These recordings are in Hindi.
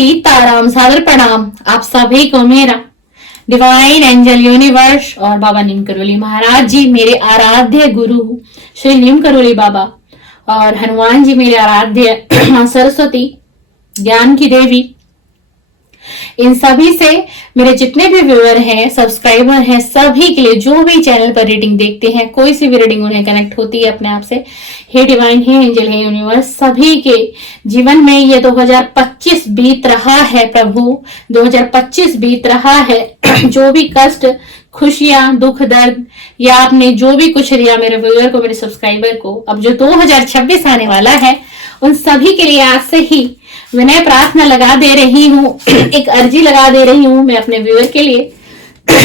सीताराम, सादर प्रणाम आप सभी को मेरा। डिवाइन एंजल यूनिवर्स और बाबा नीम करोली महाराज जी मेरे आराध्य गुरु श्री नीम करोली बाबा, और हनुमान जी मेरे आराध्य मां सरस्वती ज्ञान की देवी। इन सभी से मेरे जितने भी व्यूअर हैं, सब्सक्राइबर हैं, सभी के लिए जो भी चैनल पर रीडिंग देखते हैं, कोई सी भी रीडिंग उन्हें कनेक्ट होती है अपने आप से, हे डिवाइन, हे एंजल, हे यूनिवर्स, सभी के जीवन में ये 2025 बीत रहा है प्रभु, 2025 बीत रहा है। जो भी कष्ट, खुशियां, दुख, दर्द या आपने जो भी कुछ दिया मेरे व्यूअर को, मेरे सब्सक्राइबर को, अब जो 2026 आने वाला है, उन सभी के लिए आज से ही विनय प्रार्थना लगा दे रही हूँ, एक अर्जी लगा दे रही हूँ मैं अपने व्यूअर के लिए,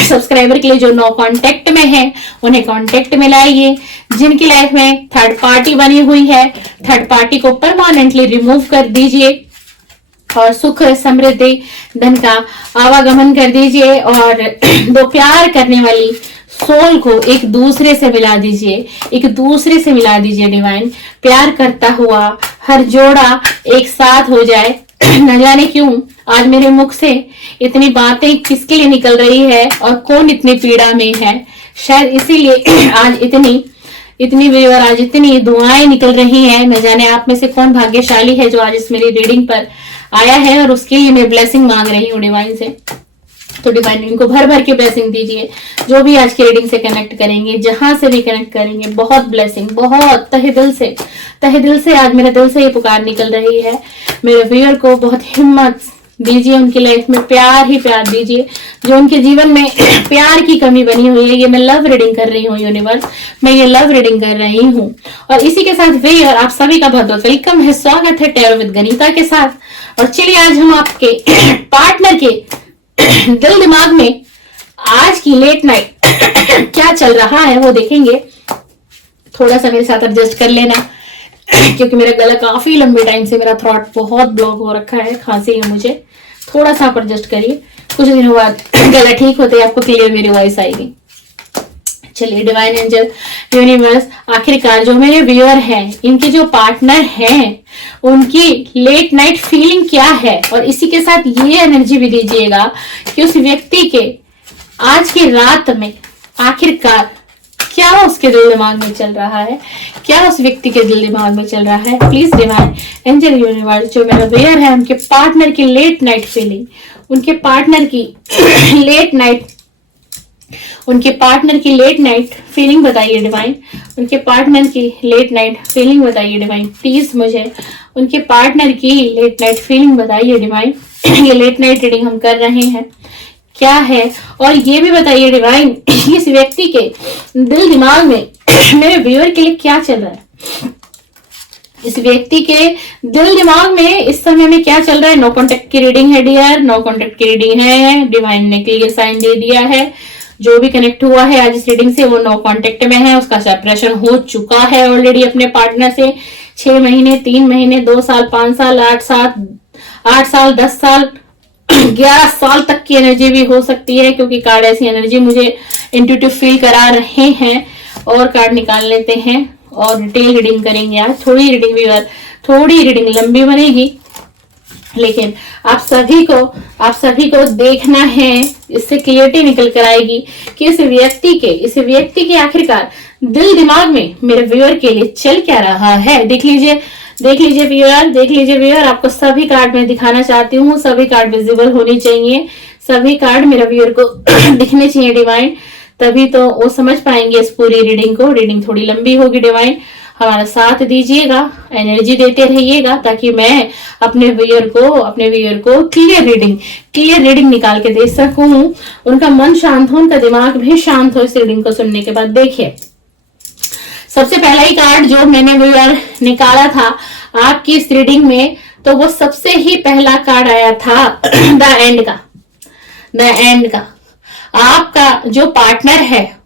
सब्सक्राइबर के लिए जो नो कांटेक्ट में है उन्हें कांटेक्ट में लाइए। जिनकी लाइफ में थर्ड पार्टी बनी हुई है, थर्ड पार्टी को परमानेंटली रिमूव कर दीजिए और सुख, समृद्धि, धन का आवागमन कर दीजिए, और दो प्यार करने वाली सोल को एक दूसरे से मिला दीजिए, एक दूसरे से मिला दीजिए। डिवाइन, प्यार करता हुआ हर जोड़ा एक साथ हो जाए। न जाने क्यों आज मेरे मुख से इतनी बातें किसके लिए निकल रही है और कौन इतनी पीड़ा में है, शायद इसीलिए आज इतनी व्यूअर, आज इतनी दुआएं निकल रही हैं। न जाने आप में से कौन भाग्यशाली है जो आज इस मेरी रीडिंग पर आया है, और उसके लिए मैं ब्लेसिंग मांग रही हूँ डिवाइन से। तो डिवाइन इनको भर भर के ब्लेसिंग दीजिए। जो भी आज की रीडिंग से कनेक्ट करेंगे, जहां से भी कनेक्ट करेंगे, बहुत ब्लेसिंग, बहुत तहे दिल से आज मेरे दिल से ये पुकार निकल रही है। मेरे व्यूअर को बहुत हिम्मत दीजिए, उनकी लाइफ में प्यार ही प्यार दीजिए। जो उनके जीवन में प्यार की कमी बनी हुई है, ये मैं लव रीडिंग कर रही हूँ यूनिवर्स, मैं ये लव रीडिंग कर रही हूँ। और इसी के साथ व्यूअर आप सभी का बहुत बहुत वेलकम है, स्वागत है टैरो विद गनीता के साथ। और चलिए आज हम आपके पार्टनर के दिल दिमाग में आज की लेट नाइट क्या चल रहा है वो देखेंगे। थोड़ा सा मेरे साथ एडजस्ट कर लेना, क्योंकि मेरा गला काफी लंबे टाइम से, मेरा थ्रोट बहुत ब्लॉक हो रखा है, खांसी है मुझे, थोड़ा सा आप एडजस्ट करिए। कुछ दिनों बाद गला ठीक होते आपको क्लियर मेरी वॉइस आएगी। चलिए डिवाइन एंजल यूनिवर्स, आखिरकार जो मेरे व्यूअर हैं, इनके जो पार्टनर हैं, उनकी लेट नाइट फीलिंग क्या है, और इसी के साथ ये एनर्जी भी दीजिएगा कि उस व्यक्ति के आज की रात में आखिरकार क्या उसके दिल दिमाग में चल रहा है, क्या उस व्यक्ति के दिल दिमाग में चल रहा है। प्लीज डिवाइन एंजल यूनिवर्स, जो मेरा व्यूअर है, उनके पार्टनर की लेट नाइट फीलिंग, उनके पार्टनर की लेट नाइट फीलिंग बताइए डिवाइन, उनके पार्टनर की लेट नाइट फीलिंग बताइए डिवाइन। प्लीज मुझे उनके पार्टनर की लेट नाइट फीलिंग बताइए डिवाइन। ये लेट नाइट रीडिंग हम कर रहे हैं, क्या है, और ये भी बताइए डिवाइन, इस व्यक्ति के दिल दिमाग में मेरे व्यूअर के लिए क्या चल रहा है। इस व्यक्ति के दिल दिमाग में इस समय में क्या चल रहा है। नो कॉन्टेक्ट की रीडिंग है डियर, नो कॉन्टेक्ट की रीडिंग है। डिवाइन ने क्लियर साइन दे दिया है, जो भी कनेक्ट हुआ है आज इस रीडिंग से वो नो कांटेक्ट में है, उसका सेपरेशन हो चुका है ऑलरेडी अपने पार्टनर से। 6 महीने, 3 महीने, 2 साल, 5 साल, 8 साल, 10 साल, 11 साल तक की एनर्जी भी हो सकती है, क्योंकि कार्ड ऐसी एनर्जी मुझे इंट्यूटिव फील करा रहे हैं। और कार्ड निकाल लेते हैं और डिटेल रीडिंग करेंगे आज। थोड़ी रीडिंग लंबी बनेगी, लेकिन आप सभी को देखना है, इससे क्लियरिटी निकल कर आएगी कि इस व्यक्ति के आखिरकार दिल दिमाग में मेरे व्यूअर के लिए चल क्या रहा है। देख लीजिए व्यूअर, आपको सभी कार्ड में दिखाना चाहती हूँ, सभी कार्ड विजिबल होनी चाहिए, सभी कार्ड मेरे व्यूअर को दिखने चाहिए डिवाइन, तभी तो वो समझ पाएंगे इस पूरी रीडिंग को। रीडिंग थोड़ी लंबी होगी डिवाइन, हमारा साथ दीजिएगा, एनर्जी देते रहिएगा, ताकि मैं अपने व्यूअर को क्लियर रीडिंग निकाल के दे सकूं, उनका मन शांत हो, उनका दिमाग भी शांत हो इस रीडिंग को सुनने के बाद। देखिए, सबसे पहला ही कार्ड जो मैंने व्यूअर निकाला था आपकी इस रीडिंग में, तो वो सबसे ही पहला कार्ड आया था द एंड का। आपका जो पार्टनर है,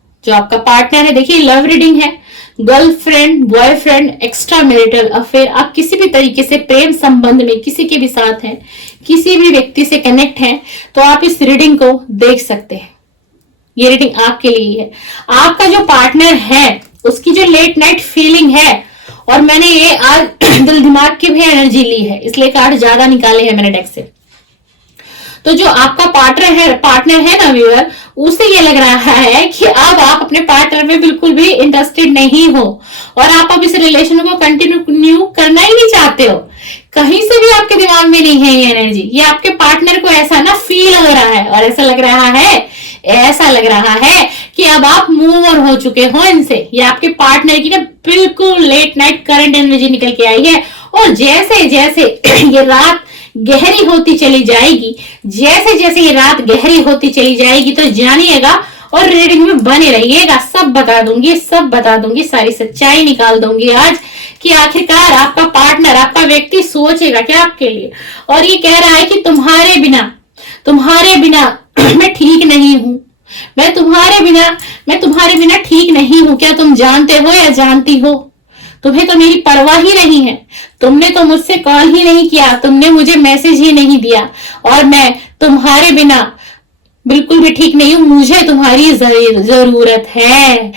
देखिए लव रीडिंग है, girlfriend, boyfriend, extra marital affair, आप किसी भी तरीके से प्रेम संबंध में किसी के भी साथ हैं, किसी भी व्यक्ति से कनेक्ट हैं, तो आप इस रीडिंग को देख सकते हैं। ये रीडिंग आपके लिए है। आपका जो पार्टनर है, उसकी जो लेट नाइट फीलिंग है, और मैंने ये आज दिल दिमाग की भी एनर्जी ली है, इसलिए कार्ड ज्यादा निकाले हैं मैंने डेक से। तो जो आपका पार्टनर है ना व्यूअर, उसे ये लग रहा है कि अब आप अपने पार्टनर में बिल्कुल भी इंटरेस्टेड नहीं हो और आप अब इस रिलेशन को कंटिन्यू करना ही नहीं चाहते हो। कहीं से भी आपके दिमाग में नहीं है ये एनर्जी। ये आपके पार्टनर को ऐसा ना फील हो रहा है और ऐसा लग रहा है कि अब आप मूव ऑन हो चुके हो इनसे। ये आपके पार्टनर की ना बिल्कुल लेट नाइट करंट एनर्जी निकल के आई है। और जैसे जैसे ये रात गहरी होती चली जाएगी, जैसे जैसे ये रात गहरी होती चली जाएगी, तो जानिएगा और रीडिंग में बने रहिएगा। सब बता दूंगी, सारी सच्चाई निकाल दूंगी आज कि आखिरकार आपका पार्टनर, आपका व्यक्ति सोचेगा क्या आपके लिए। और ये कह रहा है कि तुम्हारे बिना मैं ठीक नहीं हूं, मैं तुम्हारे बिना ठीक नहीं हूं। क्या तुम जानते हो या जानती हो? तुम्हें तो मेरी परवाह ही नहीं है। तुमने तो मुझसे कॉल ही नहीं किया, तुमने मुझे मैसेज ही नहीं दिया, और मैं तुम्हारे बिना बिल्कुल भी ठीक नहीं हूं। मुझे तुम्हारी जरूरत है।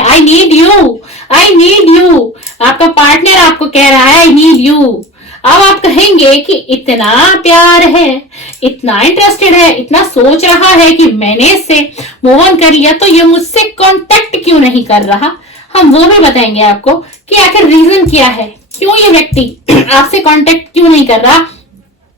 I need you. आपका पार्टनर आपको कह रहा है आई नीड यू। अब आप कहेंगे कि इतना प्यार है, इतना इंटरेस्टेड है, इतना सोच रहा है कि मैंने इससे मूव ऑन कर लिया, तो ये मुझसे कांटेक्ट क्यों नहीं कर रहा। हम वो भी बताएंगे आपको कि आखिर रीजन क्या है, क्यों ये व्यक्ति आपसे कांटेक्ट क्यों नहीं कर रहा।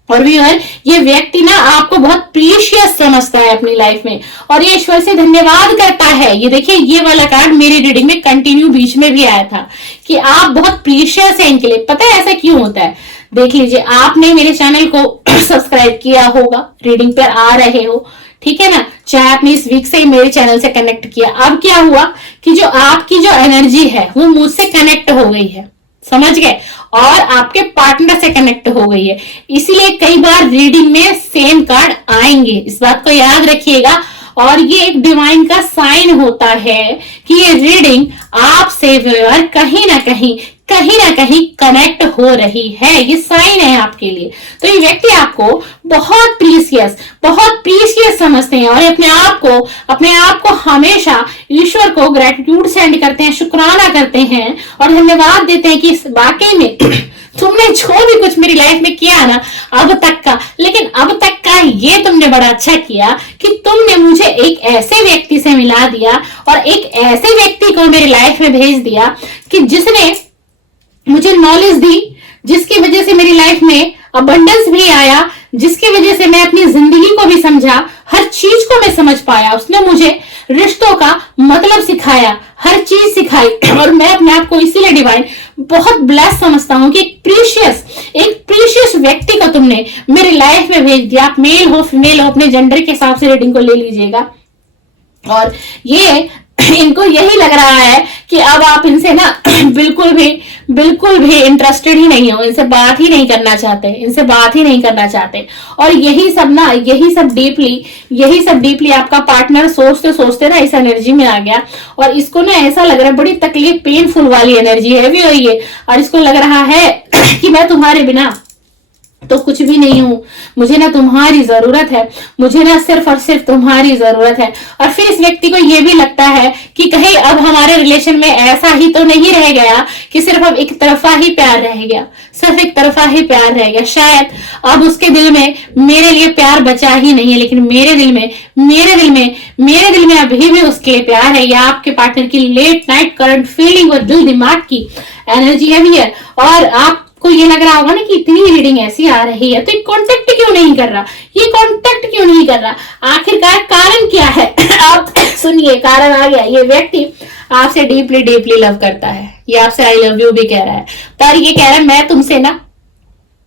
और व्यूअर, ये व्यक्ति ना आपको बहुत प्रीशियस समझता है अपनी लाइफ में, और ये ईश्वर से धन्यवाद करता है। ये देखिए, ये वाला कार्ड मेरी रीडिंग में कंटिन्यू बीच में भी आया था कि आप बहुत प्रीशियस है इनके लिए। पता है ऐसा क्यों होता है? देख लीजिए, आपने मेरे चैनल को सब्सक्राइब किया होगा, रीडिंग पर आ रहे हो, ठीक है ना, चाहे आपने इस वीक से ही मेरे चैनल से कनेक्ट किया। अब क्या हुआ कि जो आपकी जो एनर्जी है वो मुझसे कनेक्ट हो गई है, समझ गए, और आपके पार्टनर से कनेक्ट हो गई है। इसीलिए कई बार रीडिंग में सेम कार्ड आएंगे, इस बात को याद रखिएगा। और ये एक डिवाइन का साइन होता है कि ये रीडिंग आपसे व्यूअर कहीं ना कहीं कनेक्ट हो रही है। ये साइन है आपके लिए। तो ये व्यक्ति आपको बहुत प्रीसियस समझते हैं और अपने आप को हमेशा ईश्वर को ग्रेटिट्यूड सेंड करते हैं, शुक्राना करते हैं और धन्यवाद देते हैं कि वाकई में तुमने जो भी कुछ मेरी लाइफ में किया ना अब तक का ये तुमने बड़ा अच्छा किया कि तुमने मुझे एक ऐसे व्यक्ति से मिला दिया और एक ऐसे व्यक्ति को मेरी लाइफ में भेज दिया कि जिसने मुझे नॉलेज दी, जिसकी वजह से मेरी लाइफ में अबंडेंस भी आया, जिसकी वजह से मैं अपनी जिंदगी को भी समझा, हर चीज को मैं समझ पाया। उसने मुझे रिश्तों का मतलब सिखाया, हर चीज सिखाई। और मैं अपने आप को इसीलिए डिवाइन बहुत ब्लेस समझता हूँ कि एक प्रीशियस व्यक्ति को तुमने मेरी लाइफ में भेज दिया। आप मेल हो फीमेल हो, अपने जेंडर के हिसाब से रीडिंग को ले लीजिएगा। और ये इनको यही लग रहा है कि अब आप इनसे ना बिल्कुल भी इंटरेस्टेड ही नहीं हो, इनसे बात ही नहीं करना चाहते। और यही सब डीपली आपका पार्टनर सोचते ना इस एनर्जी में आ गया। और इसको ना ऐसा लग रहा है, बड़ी तकलीफ पेनफुल वाली एनर्जी है भी हुई है, और इसको लग रहा है कि मैं तुम्हारे बिना तो कुछ भी नहीं हूं, मुझे ना तुम्हारी जरूरत है, मुझे ना सिर्फ और सिर्फ तुम्हारी जरूरत है। और फिर इस व्यक्ति को यह भी लगता है कि कहीं अब हमारे रिलेशन में ऐसा ही तो नहीं रह गया कि सिर्फ अब एक तरफा ही प्यार रह गया, शायद अब उसके दिल में मेरे लिए प्यार बचा ही नहीं है, लेकिन मेरे दिल में अभी भी उसके लिए प्यार है। या आपके पार्टनर की लेट नाइट करंट फीलिंग और दिल दिमाग की एनर्जी है। और आप को ये लग रहा होगा ना कि इतनी रीडिंग ऐसी आ रही है तो ये कांटेक्ट क्यों नहीं कर रहा, आखिरकार कारण क्या है? आप सुनिए, कारण आ गया। ये व्यक्ति आपसे डीपली लव करता है, ये आपसे आई लव यू भी कह रहा है, पर ये कह रहा है मैं तुमसे ना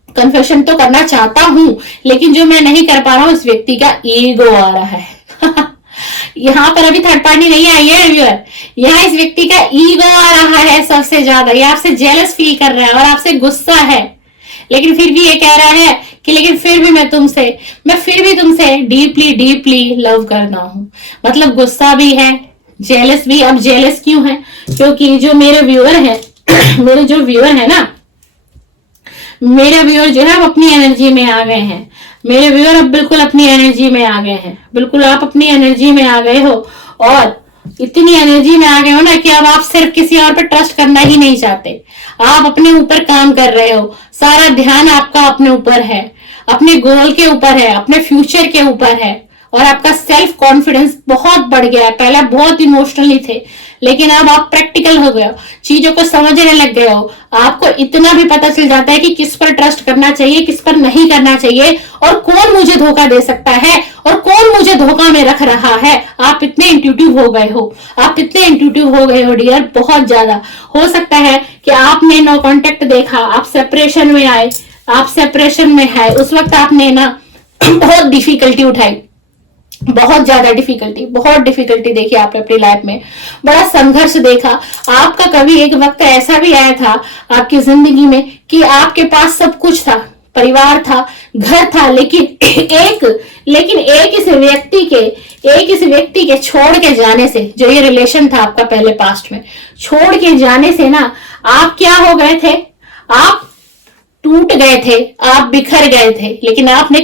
कन्फेशन तो करना चाहता हूं, लेकिन जो मैं नहीं कर पा रहा हूं, इस व्यक्ति का ईगो आ रहा है। यहाँ पर अभी थर्ड पार्टी नहीं आई है व्यूअर, यहाँ इस व्यक्ति का ईगो आ रहा है सबसे ज्यादा। ये आपसे जेलस फील कर रहा है और आपसे गुस्सा है, लेकिन फिर भी ये कह रहा है कि लेकिन फिर भी मैं फिर भी तुमसे डीपली लव करना हूं। मतलब गुस्सा भी है, जेलस भी। अब जेलस क्यों है? क्योंकि जो मेरे व्यूअर है मेरे जो व्यूअर है ना, मेरे व्यूअर जो है अपनी एनर्जी में आ गए हैं। मेरे व्यूअर अब बिल्कुल अपनी एनर्जी में आ गए हैं, बिल्कुल आप अपनी एनर्जी में आ गए हो, और इतनी एनर्जी में आ गए हो ना कि अब आप सिर्फ किसी और पे ट्रस्ट करना ही नहीं चाहते। आप अपने ऊपर काम कर रहे हो, सारा ध्यान आपका अपने ऊपर है। अपने गोल के ऊपर है, अपने फ्यूचर के ऊपर है, और आपका सेल्फ कॉन्फिडेंस बहुत बढ़ गया है। पहले बहुत इमोशनली थे, लेकिन अब आप प्रैक्टिकल हो गए हो, चीजों को समझने लग गए हो। आपको इतना भी पता चल जाता है कि किस पर ट्रस्ट करना चाहिए, किस पर नहीं करना चाहिए, और कौन मुझे धोखा दे सकता है और कौन मुझे धोखा में रख रहा है। आप इतने इंट्यूटिव हो गए हो, आप इतने इंट्यूटिव हो गए हो डियर, बहुत ज्यादा। हो सकता है कि आपने नो कॉन्टेक्ट देखा, आप सेपरेशन में आए, आप सेपरेशन में है, उस वक्त आपने ना बहुत डिफिकल्टी उठाई, बहुत ज्यादा डिफिकल्टी, बहुत डिफिकल्टी देखी आपने अपनी लाइफ में, बड़ा संघर्ष देखा। आपका कभी एक वक्त ऐसा भी आया था आपकी जिंदगी में कि आपके पास सब कुछ था, परिवार था, घर था, लेकिन एक इस व्यक्ति के छोड़ के जाने से, जो ये रिलेशन था आपका पहले पास्ट में, छोड़ के जाने से ना आप क्या हो गए थे, आप टूट गए थे, आप बिखर गए थे। लेकिन आपने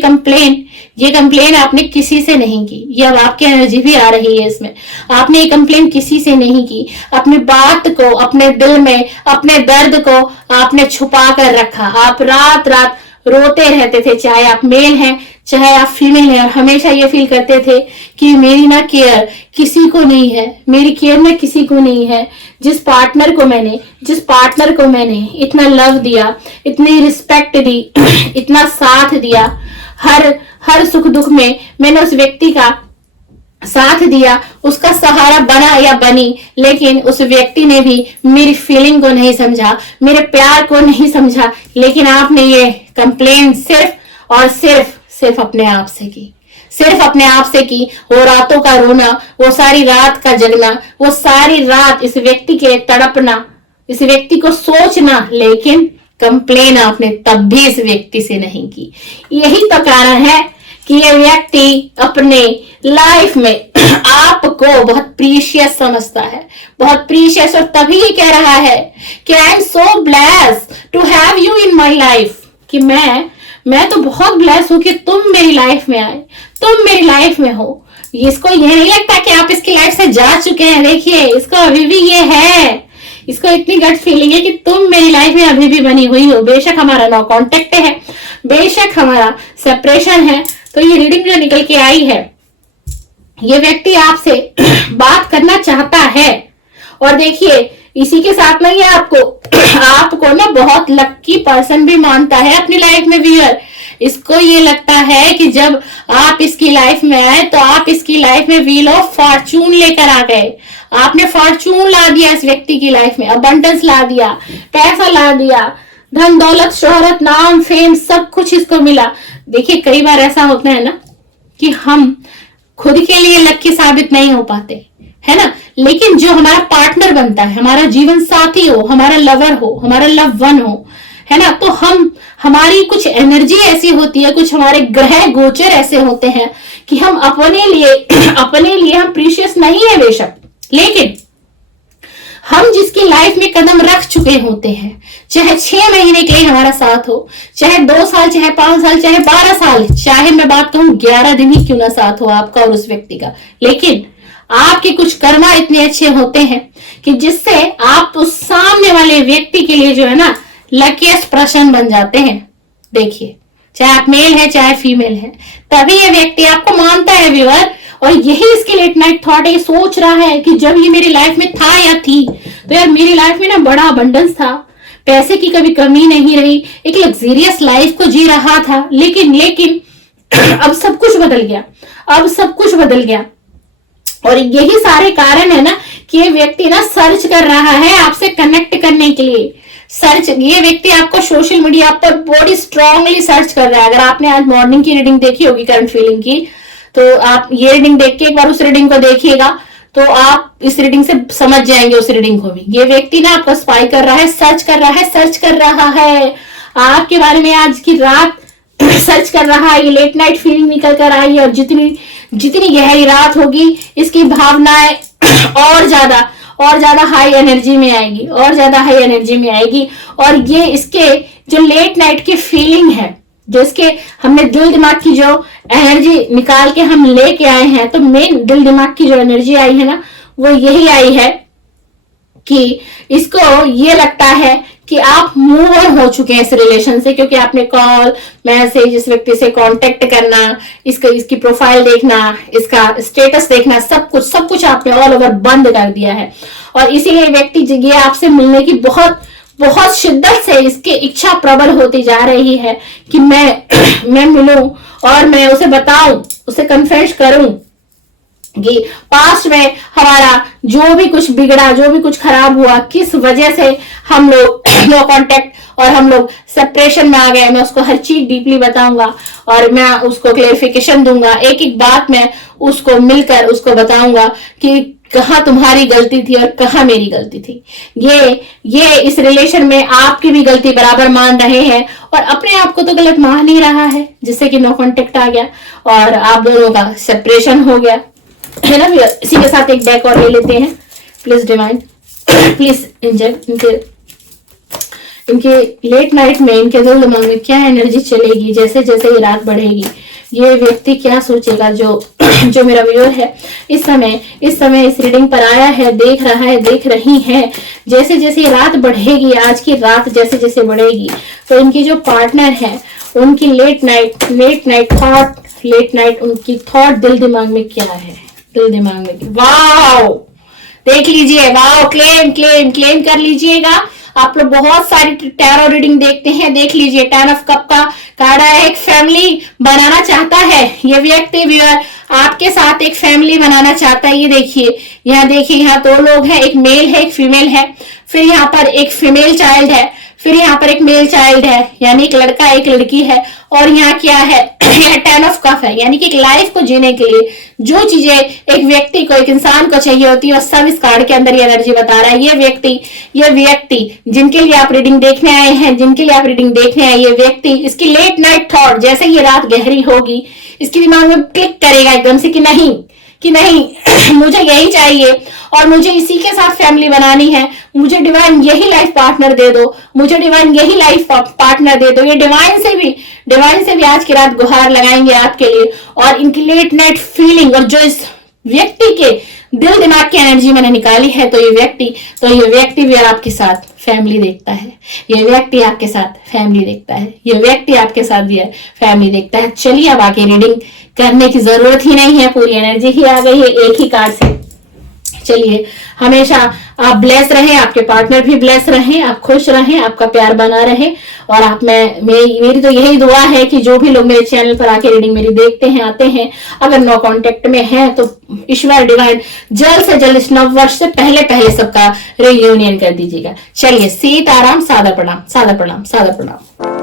ये कंप्लेन आपने किसी से नहीं की। ये अब आपकी एनर्जी भी आ रही है इसमें। आपने ये कंप्लेन किसी से नहीं की, अपनी बात को, अपने दिल में, अपने दर्द को आपने छुपा कर रखा। आप रात रात रोते रहते थे, चाहे आप मेल हैं चाहे आप फीमेल हैं, और हमेशा ये फील करते थे कि मेरी ना केयर किसी को नहीं है, मेरी केयर ना किसी को नहीं है। जिस पार्टनर को मैंने इतना लव दिया, इतनी रिस्पेक्ट दी, इतना साथ दिया, हर सुख दुख में मैंने उस व्यक्ति का साथ दिया, उसका सहारा बना या बनी, लेकिन उस व्यक्ति ने भी मेरी फीलिंग को नहीं समझा, मेरे प्यार को नहीं समझा। लेकिन आपने ये कंप्लेन सिर्फ और सिर्फ अपने आप से की, सिर्फ अपने आप से की। वो रातों का रोना, वो सारी रात का जगना, वो सारी रात इस व्यक्ति के तड़पना, इस व्यक्ति को सोचना, लेकिन कंप्लेन आपने तब भी इस व्यक्ति से नहीं की। यही तो कारण है कि ये व्यक्ति अपने लाइफ में आपको बहुत प्रीशियस समझता है, बहुत प्रीशियस, और तभी ये कह रहा है कि I am so blessed to have you in my life, कि मैं तो बहुत ब्लेस हूं कि तुम मेरी लाइफ में आए, तुम मेरी लाइफ में हो। इसको ये नहीं लगता कि आप इसकी लाइफ से जा चुके हैं। देखिए, इसको अभी भी ये है, इसको इतनी गट फीलिंग है कि तुम मेरी लाइफ में अभी भी बनी हुई हो। बेशक हमारा नो कॉन्टेक्ट है, बेशक हमारा सेपरेशन है, तो ये रीडिंग जो निकल के आई है, ये व्यक्ति आपसे बात करना चाहता है। और देखिए, इसी के साथ में ये आपको ना बहुत लक्की पर्सन भी मानता है अपनी लाइफ में व्यूअर। इसको ये लगता है कि जब आप इसकी लाइफ में आए तो आप इसकी लाइफ में व्हील ऑफ फॉर्चून लेकर आ गए। आपने फॉर्चून ला दिया इस व्यक्ति की लाइफ में, अबंडेंस ला दिया, पैसा ला दिया, धन दौलत शोहरत नाम फेम सब कुछ इसको मिला। देखिए, कई बार ऐसा होता है ना कि हम खुद के लिए लक्की साबित नहीं हो पाते, है ना, लेकिन जो हमारा पार्टनर बनता है, हमारा जीवन साथी हो, हमारा लवर हो, हमारा लव वन हो, है ना, तो हमारी कुछ एनर्जी ऐसी होती है, कुछ हमारे ग्रह गोचर ऐसे होते हैं कि हम अपने लिए हम प्रीशियस नहीं है बेशक, लेकिन हम जिसकी लाइफ में कदम रख चुके होते हैं, चाहे 6 महीने के लिए हमारा साथ हो, चाहे 2 साल, चाहे 5 साल, चाहे 12 साल, चाहे मैं बात कहूं 11 दिन ही क्यों ना साथ हो आपका और उस व्यक्ति का, लेकिन आपके कुछ कर्मा इतने अच्छे होते हैं कि जिससे आप उस सामने वाले व्यक्ति के लिए जो है ना लकीएस्ट पर्सन बन जाते हैं। देखिए, चाहे आप मेल है चाहे फीमेल है, तभी ये व्यक्ति आपको मानता है व्यूअर। और यही इसके लेट नाइट थॉट है, सोच रहा है कि जब ये मेरी लाइफ में था या थी तो यार मेरी लाइफ में ना बड़ा अबंडेंस था, पैसे की कभी कमी नहीं रही, एक लग्जरियस लाइफ को जी रहा था, लेकिन अब सब कुछ बदल गया, अब सब कुछ बदल गया। और यही सारे कारण है ना कि ये व्यक्ति ना सर्च कर रहा है आपसे कनेक्ट करने के लिए। ये व्यक्ति आपको सोशल मीडिया पर बड़ी स्ट्रांगली सर्च कर रहा है। अगर आपने आज मॉर्निंग की रीडिंग देखी होगी करंट फीलिंग की, तो आप ये रीडिंग देख के एक बार उस रीडिंग को देखिएगा, तो आप इस रीडिंग से समझ जाएंगे उस रीडिंग को भी। ये व्यक्ति ना आपको स्पाई कर रहा है, सर्च कर रहा है आपके बारे में। आज की रात सर्च कर रहा है, ये लेट नाइट फीलिंग निकल कर आई है, और जितनी गहरी रात होगी इसकी भावनाएं और ज्यादा हाई एनर्जी में आएगी, और ज्यादा हाई एनर्जी में आएगी। और ये इसके जो लेट नाइट की फीलिंग है, जो इसके हमने दिल दिमाग की जो एनर्जी निकाल के हम लेके आए हैं, तो मेन दिल दिमाग की जो एनर्जी आई है ना, वो यही आई है कि इसको ये लगता है कि आप मूव ऑन हो चुके हैं इस रिलेशन से, क्योंकि आपने कॉल, मैसेज, इस व्यक्ति से कांटेक्ट करना, इसकी प्रोफाइल देखना, इसका स्टेटस देखना, सब कुछ आपने ऑल ओवर बंद कर दिया है। और इसीलिए व्यक्ति ये आपसे मिलने की बहुत बहुत शिद्दत से इसकी इच्छा प्रबल होती जा रही है कि मैं मिलूं और मैं उसे बताऊं, उसे कन्फेस करूं कि पास्ट में हमारा जो भी कुछ बिगड़ा, जो भी कुछ खराब हुआ, किस वजह से हम लोग नो कांटेक्ट और हम लोग सेपरेशन में आ गए। मैं उसको हर चीज डीपली बताऊंगा और मैं उसको क्लेरिफिकेशन दूंगा, एक एक बात मैं उसको मिलकर उसको बताऊंगा कि कहाँ तुम्हारी गलती थी और कहाँ मेरी गलती थी। ये इस रिलेशन में आपकी भी गलती बराबर मान रहे हैं और अपने आप को तो गलत मान ही रहा है, जिससे कि नो कांटेक्ट आ गया और आप दोनों का सेपरेशन हो गया है ना। इसी के साथ एक बैक और ले लेते हैं। प्लीज डिवाइन, प्लीज इनके लेट नाइट में इनके दिल दिमाग में क्या एनर्जी चलेगी, जैसे जैसे ये रात बढ़ेगी ये व्यक्ति क्या सोचेगा, जो मेरा व्यूअर है इस समय इस रीडिंग पर आया है, देख रहा है, देख रही है, जैसे जैसे रात बढ़ेगी, आज की रात जैसे जैसे बढ़ेगी, तो इनकी जो पार्टनर है उनकी लेट नाइट उनकी थॉट दिल दिमाग में क्या है, दिल दिमाग में। वाओ, देख लीजिए, वाओ, क्लेम कर लीजिएगा। आप लोग बहुत सारी टैरो रीडिंग देखते हैं, देख लीजिए 10 ऑफ कप का कार्ड आया। एक फैमिली बनाना चाहता है ये व्यक्ति, व्यूअर आपके साथ एक फैमिली बनाना चाहता है। ये देखिए, यहाँ 2 लोग हैं, एक मेल है, एक फीमेल है, फिर यहाँ पर एक फीमेल चाइल्ड है, फिर यहाँ पर एक मेल चाइल्ड है, यानी एक लड़का एक लड़की है। और यहाँ क्या है, यह 10 ऑफ कप है, यानी कि एक लाइफ को जीने के लिए जो चीजें एक व्यक्ति को, एक इंसान को चाहिए होती है, वो सब इस कार्ड के अंदर ये एनर्जी बता रहा है। ये व्यक्ति जिनके लिए आप रीडिंग देखने आए हैं, ये व्यक्ति, इसकी लेट नाइट थॉट, जैसे ये रात गहरी होगी इसके दिमाग में क्लिक करेगा एकदम से कि नहीं मुझे यही चाहिए और मुझे इसी के साथ फैमिली बनानी है, मुझे डिवाइन यही लाइफ पार्टनर दे दो, ये डिवाइन से भी आज की रात गुहार लगाएंगे आपके लिए। और इनकी लेट नाइट फीलिंग और जो इस व्यक्ति के दिल दिमाग की एनर्जी मैंने निकाली है, तो ये व्यक्ति भी आपके साथ फैमिली देखता है, ये व्यक्ति आपके साथ फैमिली देखता है, चलिए अब आगे रीडिंग करने की जरूरत ही नहीं है, पूरी एनर्जी ही आ गई है एक ही कार्ड से। चलिए, हमेशा आप ब्लेस रहें, आपके पार्टनर भी ब्लेस रहें, आप खुश रहें, आपका प्यार बना रहे। और मेरी तो यही दुआ है कि जो भी लोग मेरे चैनल पर आके रीडिंग मेरी देखते हैं, आते हैं, अगर नो कांटेक्ट में हैं, तो ईश्वर डिवाइन जल्द से जल्द इस नव वर्ष से पहले सबका रियूनियन कर दीजिएगा। चलिए, सीताराम, सादर प्रणाम।